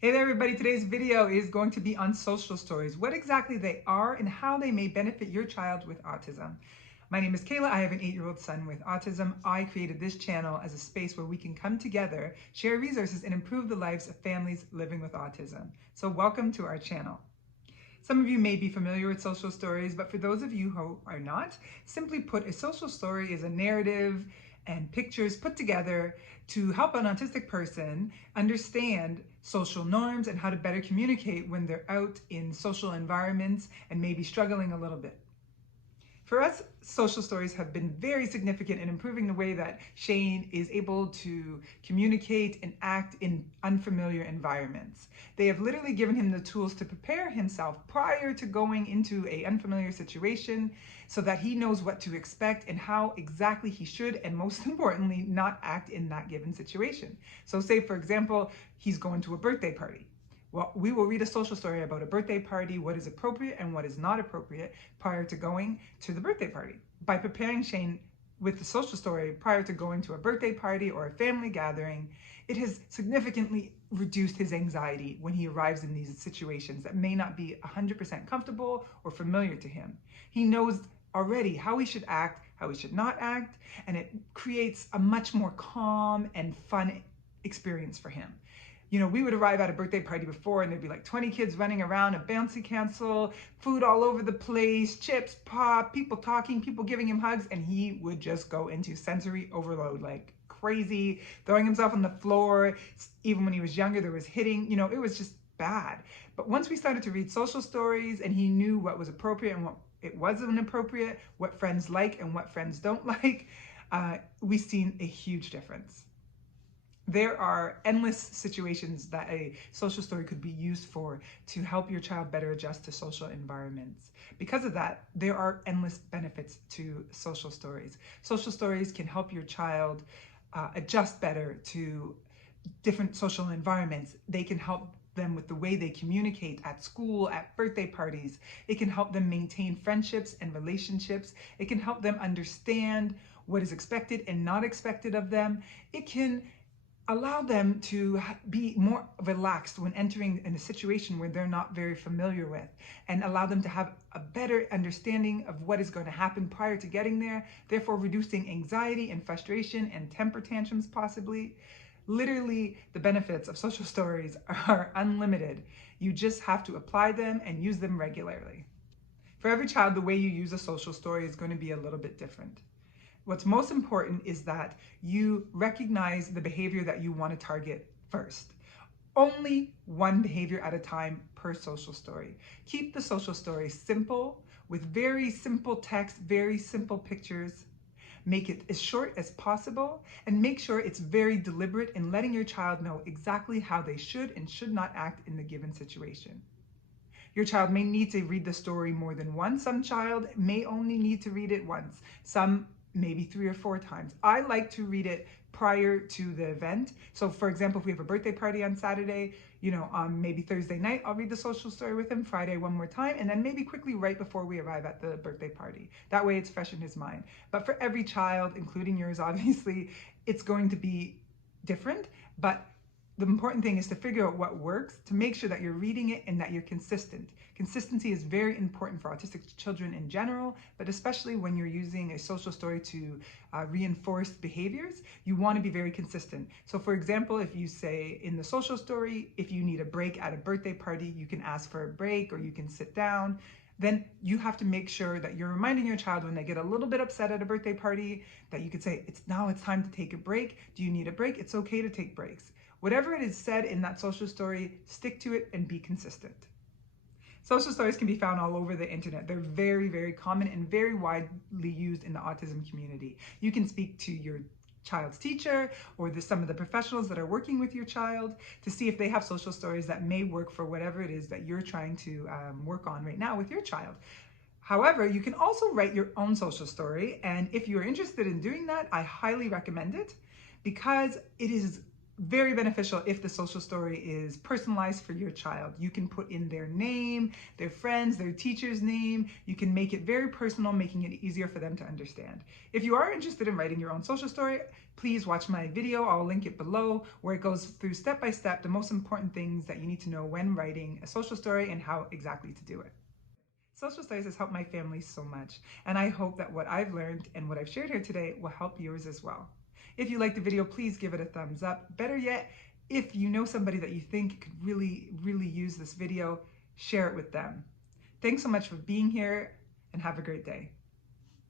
Hey there everybody, today's video is going to be on social stories, what exactly they are and how they may benefit your child with autism. My name is Kayla, I have an 8-year-old son with autism. I created this channel as a space where we can come together, share resources, and improve the lives of families living with autism. So welcome to our channel. Some of you may be familiar with social stories, but for those of you who are not, simply put, a social story is a narrative and pictures put together to help an autistic person understand social norms and how to better communicate when they're out in social environments and maybe struggling a little bit. For us, social stories have been very significant in improving the way that Shane is able to communicate and act in unfamiliar environments. They have literally given him the tools to prepare himself prior to going into an unfamiliar situation so that he knows what to expect and how exactly he should, and most importantly, not act in that given situation. So say, for example, he's going to a birthday party. Well, we will read a social story about a birthday party, what is appropriate and what is not appropriate prior to going to the birthday party. By preparing Shane with the social story prior to going to a birthday party or a family gathering, it has significantly reduced his anxiety when he arrives in these situations that may not be 100% comfortable or familiar to him. He knows already how he should act, how he should not act, and it creates a much more calm and fun experience for him. You know, we would arrive at a birthday party before and there'd be like 20 kids running around, a bouncy castle, food all over the place, chips, pop, people talking, people giving him hugs, and he would just go into sensory overload like crazy, throwing himself on the floor. Even when he was younger, there was hitting, it was just bad. But once we started to read social stories and he knew what was appropriate and what it wasn't inappropriate, what friends like and what friends don't like, we've seen a huge difference. There are endless situations that a social story could be used for to help your child better adjust to social environments. Because of that, there are endless benefits to social stories. Social stories can help your child adjust better to different social environments. They can help them with the way they communicate at school, at birthday parties. It can help them maintain friendships and relationships. It can help them understand what is expected and not expected of them. It can allow them to be more relaxed when entering in a situation where they're not very familiar with, and allow them to have a better understanding of what is going to happen prior to getting there, therefore reducing anxiety and frustration and temper tantrums possibly. Literally, the benefits of social stories are unlimited. You just have to apply them and use them regularly. For every child, the way you use a social story is going to be a little bit different. What's most important is that you recognize the behavior that you want to target first. Only one behavior at a time per social story. Keep the social story simple with very simple text, very simple pictures. Make it as short as possible and make sure it's very deliberate in letting your child know exactly how they should and should not act in the given situation. Your child may need to read the story more than once. Some child may only need to read it once. Some maybe 3 or 4 times. I like to read it prior to the event. So for example, if we have a birthday party on Saturday, maybe Thursday night, I'll read the social story with him, Friday one more time, and then maybe quickly right before we arrive at the birthday party. That way it's fresh in his mind. But for every child, including yours, obviously, it's going to be different, but the important thing is to figure out what works, to make sure that you're reading it and that you're consistent. Consistency is very important for autistic children in general, but especially when you're using a social story to reinforce behaviors, you want to be very consistent. So for example, if you say in the social story, if you need a break at a birthday party, you can ask for a break or you can sit down. Then you have to make sure that you're reminding your child when they get a little bit upset at a birthday party that you could say, it's time to take a break. Do you need a break? It's okay to take breaks. Whatever it is said in that social story, stick to it and be consistent. Social stories can be found all over the internet. They're very, very common and very widely used in the autism community. You can speak to your child's teacher or some of the professionals that are working with your child to see if they have social stories that may work for whatever it is that you're trying to work on right now with your child. However, you can also write your own social story, and if you're interested in doing that, I highly recommend it because it is very beneficial if the social story is personalized for your child. You can put in their name, their friends, their teacher's name. You can make it very personal, making it easier for them to understand. If you are interested in writing your own social story, please watch my video. I'll link it below, where it goes through step by step the most important things that you need to know when writing a social story and how exactly to do it. Social studies has helped my family so much, and I hope that what I've learned and what I've shared here today will help yours as well. If you liked the video, please give it a thumbs up. Better yet, if you know somebody that you think could really use this video, share it with them. Thanks so much for being here, and have a great day.